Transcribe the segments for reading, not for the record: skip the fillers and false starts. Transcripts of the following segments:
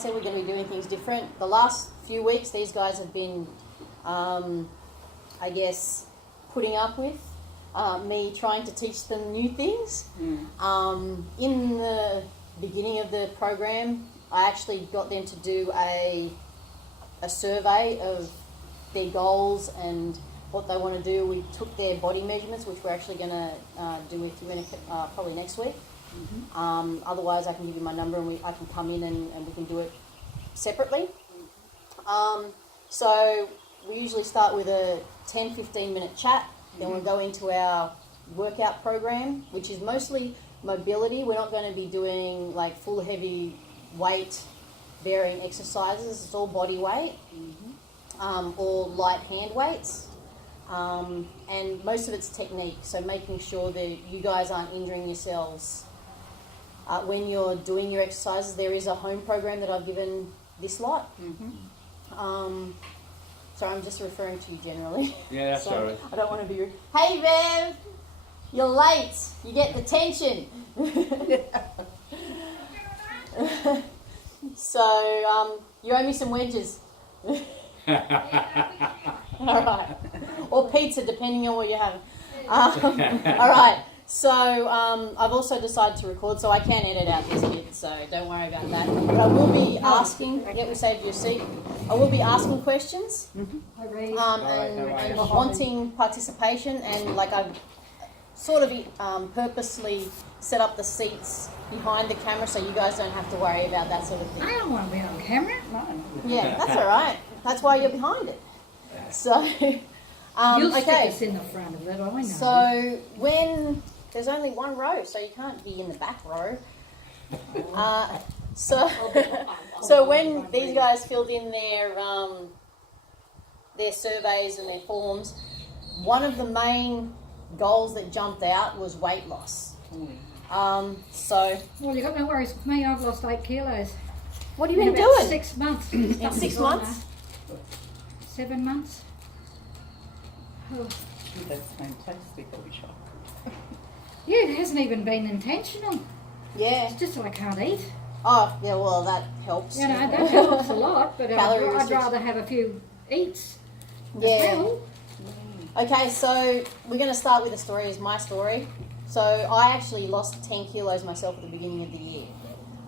So we're going to be doing things different. The last few weeks, these guys have been, I guess, putting up with me trying to teach them new things. In the beginning of the program, I actually got them to do a survey of their goals and what they want to do. We took their body measurements, which we're actually going to do with you probably next week. Otherwise, I can give you my number and I can come in and we can do it separately. So we usually start with a 10-15 minute chat. Then we'll go into our workout program, which is mostly mobility. We're not going to be doing like full heavy weight varying exercises. It's all body weight or light hand weights. And most of it's technique, so making sure that you guys aren't injuring yourselves. When you're doing your exercises, there is a home program that I've given this lot. So I'm just referring to you generally. Yeah, that's so all right. I don't want to be rude. Hey, Bev! You're late. You get detention. So you owe me some wedges. All right. Or pizza, depending on what you have. All right. So I've also decided to record, so I can edit out this bit, so don't worry about that. But I will be asking, we saved you a seat. I will be asking questions and wanting participation, and like I've sort of purposely set up the seats behind the camera so you guys don't have to worry about that sort of thing. I don't want to be on camera. Yeah, that's all right. That's why you're behind it. So, You'll stick okay. us in the front of it, I know. So when there's only one row, so you can't be in the back row. So when these guys filled in their surveys and their forms, one of the main goals that jumped out was weight loss. Well, you got no worries with me. I've lost 8 kilos. What have you been about doing? 6 months. In 6 months? 7 months. Oh. That's fantastic, Alicia. Yeah, it hasn't even been intentional. Yeah. It's just I can't eat. Oh, yeah, well, that helps. You know, that helps a lot, but Calorie I'd rather have a few eats. Yeah. As well. Okay, so we're going to start with the story. Is my story. So I actually lost 10 kilos myself at the beginning of the year.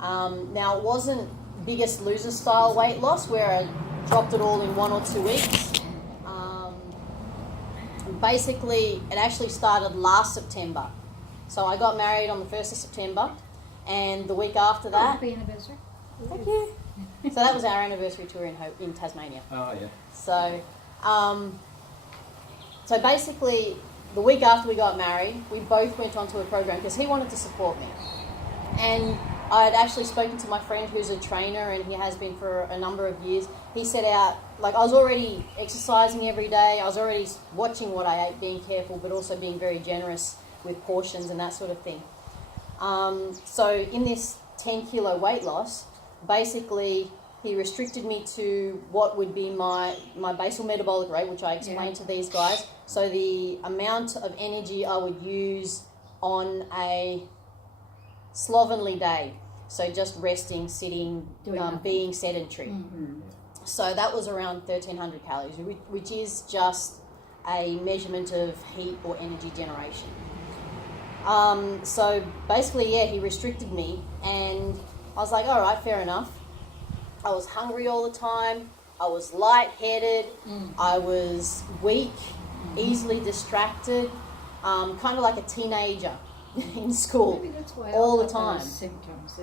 Now, it wasn't biggest loser style weight loss where I dropped it all in 1 or 2 weeks. Basically, it actually started last September. So I got married on the 1st of September, and the week after that... Happy anniversary. Thank you. So that was our anniversary tour in Tasmania. Oh, yeah. So, so basically, the week after we got married, we both went onto a program because he wanted to support me. And I had actually spoken to my friend who's a trainer, and he has been for a number of years. He set out, like I was already exercising every day. I was already watching what I ate, being careful, but also being very generous with portions and that sort of thing. So in this 10 kilo weight loss, basically he restricted me to what would be my basal metabolic rate, which I explained to these guys. So the amount of energy I would use on a slovenly day, so just resting, sitting, being sedentary. So that was around 1,300 calories, which is just a measurement of heat or energy generation. So basically, yeah, he restricted me, and I was like, all right, fair enough. I was hungry all the time. I was lightheaded. I was weak, easily distracted, kind of like a teenager in school. Maybe that's why all I've the got time. those symptoms.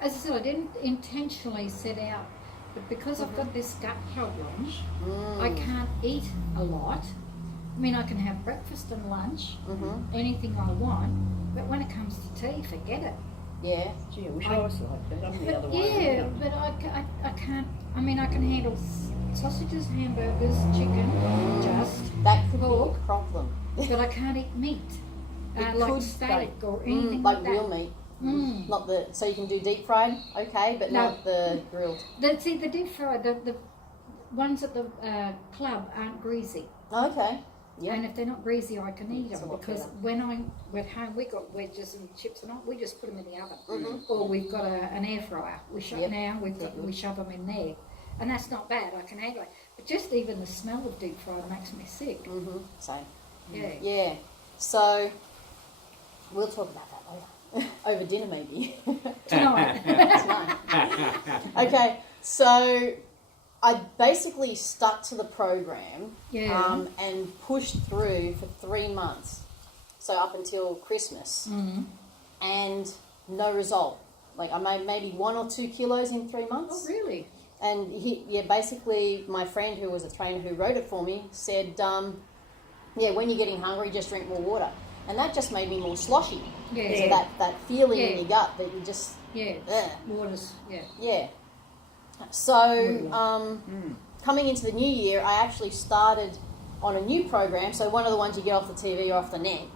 As I said, I didn't intentionally set out, but because I've got this gut problem, I can't eat a lot. I mean, I can have breakfast and lunch, anything I want, but when it comes to tea, forget it. Yeah. Gee, I wish I was like that. I'm the other way Yeah, around. but I can't. I mean, I can handle sausages, hamburgers, chicken, just, That could pork, be a problem. but I can't eat meat. It Like could, steak or anything like like that. real meat. Not the, so you can do deep fried, okay, but No. not the grilled. See, the deep fried, the ones at the club aren't greasy. Okay. Yeah. And if they're not greasy, I can eat It's a them, lot because better. when I'm at home, we got wedges and chips and all. We just put them in the oven, Mm-hmm. or we've got an air fryer. We shove Yep. now. We shove them in there, and that's not bad. I can handle it. But just even the smell of deep fried makes me sick. Mm-hmm. Same. Yeah. Yeah. So we'll talk about that later. Over dinner, maybe. Tonight. Tonight. Okay. So I basically stuck to the program. Yeah. And pushed through for 3 months. So up until Christmas. Mm-hmm. And no result. Like I made maybe 1 or 2 kilos in 3 months. Oh, really? And basically my friend who was a trainer who wrote it for me said, when you're getting hungry, just drink more water. And that just made me more sloshy. Yeah. So that feeling Yeah. in your gut that you just, Yeah. ugh. Waters. Yeah. Yeah. So, coming into the new year, I actually started on a new program. So one of the ones you get off the TV or off the net,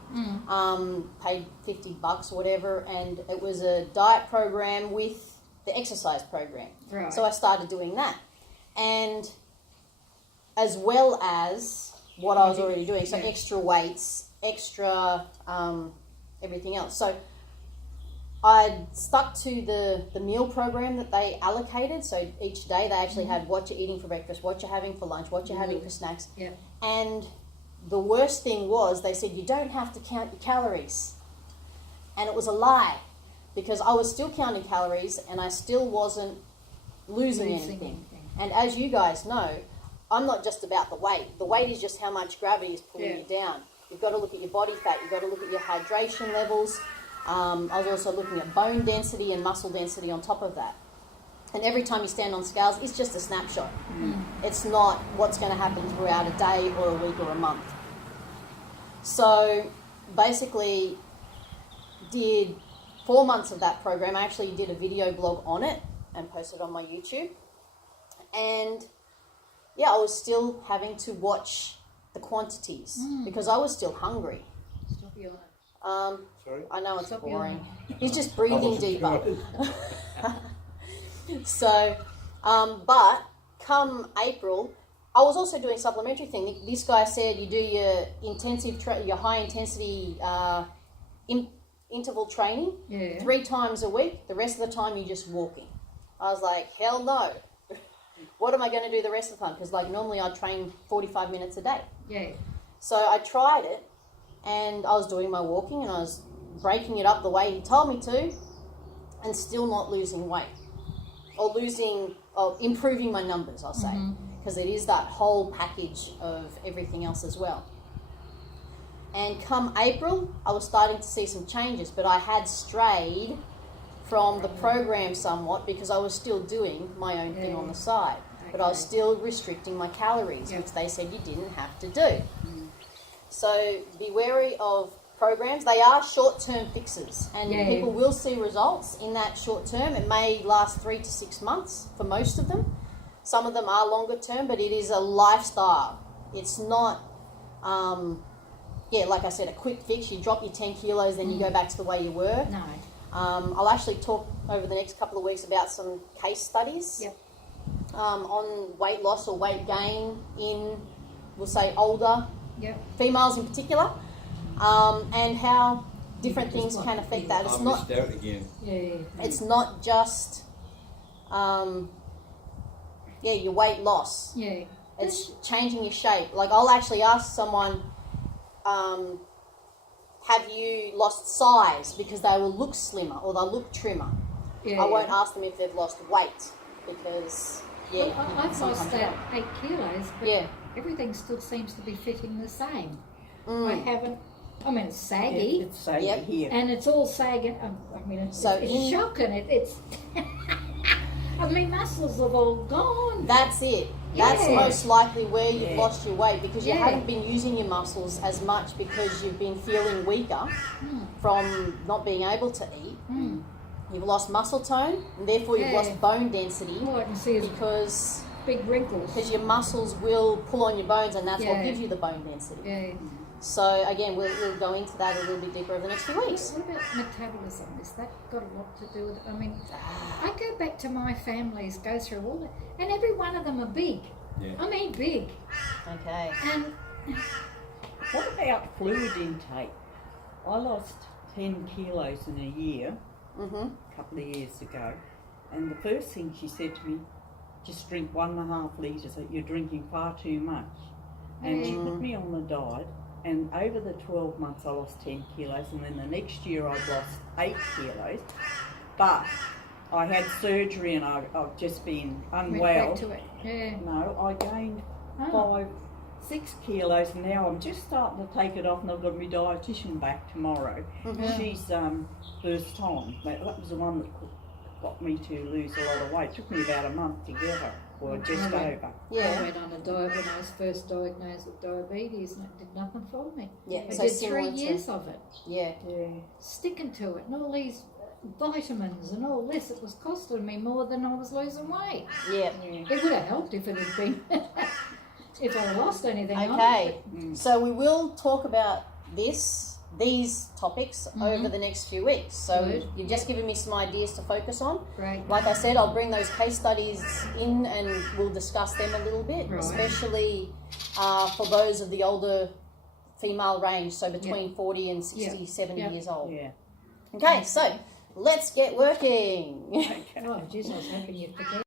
paid $50 or whatever, and it was a diet program with the exercise program. Right. So I started doing that, and as well as what I was already doing, so Yeah. extra weights, extra everything else. So I stuck to the meal program that they allocated. So each day they actually had what you're eating for breakfast, what you're having for lunch, what you're having for snacks. Yeah. And the worst thing was they said you don't have to count your calories. And it was a lie, because I was still counting calories and I still wasn't losing anything. And as you guys know, I'm not just about the weight. The weight is just how much gravity is pulling you down. You've got to look at your body fat. You've got to look at your hydration levels. I was also looking at bone density and muscle density on top of that. And every time you stand on scales, it's just a snapshot. It's not what's going to happen throughout a day or a week or a month. So basically did 4 months of that program. I actually did a video blog on it and posted on my YouTube. And yeah, I was still having to watch the quantities because I was still hungry. Stop yawning. Sorry? I know it's Stop boring. yawning. He's just I breathing wasn't deeper. sure. So, but come April, I was also doing supplementary thing. This guy said you do your intensive, your high intensity interval training 3 times a week. The rest of the time you're just walking. I was like, hell no. What am I going to do the rest of the time? Because like normally I train 45 minutes a day. Yeah. So I tried it, and I was doing my walking and I was breaking it up the way he told me to, and still not losing weight. Or improving my numbers, I'll say. Because it is that whole package of everything else as well. And come April, I was starting to see some changes, but I had strayed from the program somewhat because I was still doing my own thing on the side. But I was still restricting my calories, which they said you didn't have to do. So be wary of programs. They are short-term fixes, and people will see results in that short term. It may last 3 to 6 months for most of them. Some of them are longer term, but it is a lifestyle. It's not, like I said, a quick fix. You drop your 10 kilos, then you go back to the way you were. No. I'll actually talk over the next couple of weeks about some case studies on weight loss or weight gain in, we'll say, older females in particular, and how different things can affect that. It's not. Out again. It's not just, your weight loss. Yeah. It's changing your shape. Like I'll actually ask someone, have you lost size, because they will look slimmer or they'll look trimmer. I won't ask them if they've lost weight because I've lost that 8 kilos, but everything still seems to be fitting the same. I haven't. I mean, it's saggy. It's saggy here. And it's all sagging. I mean, it's shocking. It's. I mean, muscles have all gone. That's it. That's most likely where you've lost your weight, because you Yeah. haven't been using your muscles as much because you've been feeling weaker from not being able to eat. You've lost muscle tone, and therefore you've lost bone density. All I can see is because big wrinkles. your muscles will pull on your bones, and that's what gives you the bone density. Yeah. So again, we'll go into that a little bit deeper over the next few weeks. What about metabolism? Has that got a lot to do with it? I mean, I go back to my families, go through all that, and every one of them are big. Yeah. I mean, big. Okay. And What about fluid intake? I lost 10 kilos in a year, Mm-hmm. a couple of years ago, and the first thing she said to me, just drink 1.5 litres, you're drinking far too much. And she put me on the diet, and over the 12 months I lost 10 kilos, and then the next year I'd lost 8 kilos. But I had surgery and I've just been unwell. Went back to it. Yeah. No, I gained 6 kilos, and now I'm just starting to take it off, and I've got my dietitian back tomorrow. Mm-hmm. She's first time. That was the one that got me to lose a lot of weight. It took me about a month to get her, or just over. I Yeah. went on a diet when I was first diagnosed with diabetes, and it did nothing for me. Yeah. I So did similar 3 to- years of it, Yeah. Yeah. sticking to it, and all these vitamins and all this. It was costing me more than I was losing weight. Yeah. It would have helped if it had been, if I lost anything. Okay. So we will talk about these topics over the next few weeks. So Good. you've just given me some ideas to focus on. Great. Like I said, I'll bring those case studies in and we'll discuss them a little bit, Right. especially for those of the older female range, so between 40 and 60, 70 Yeah. years old. Yeah. Okay, so let's get working. Oh, geez, I was hoping you'd forget.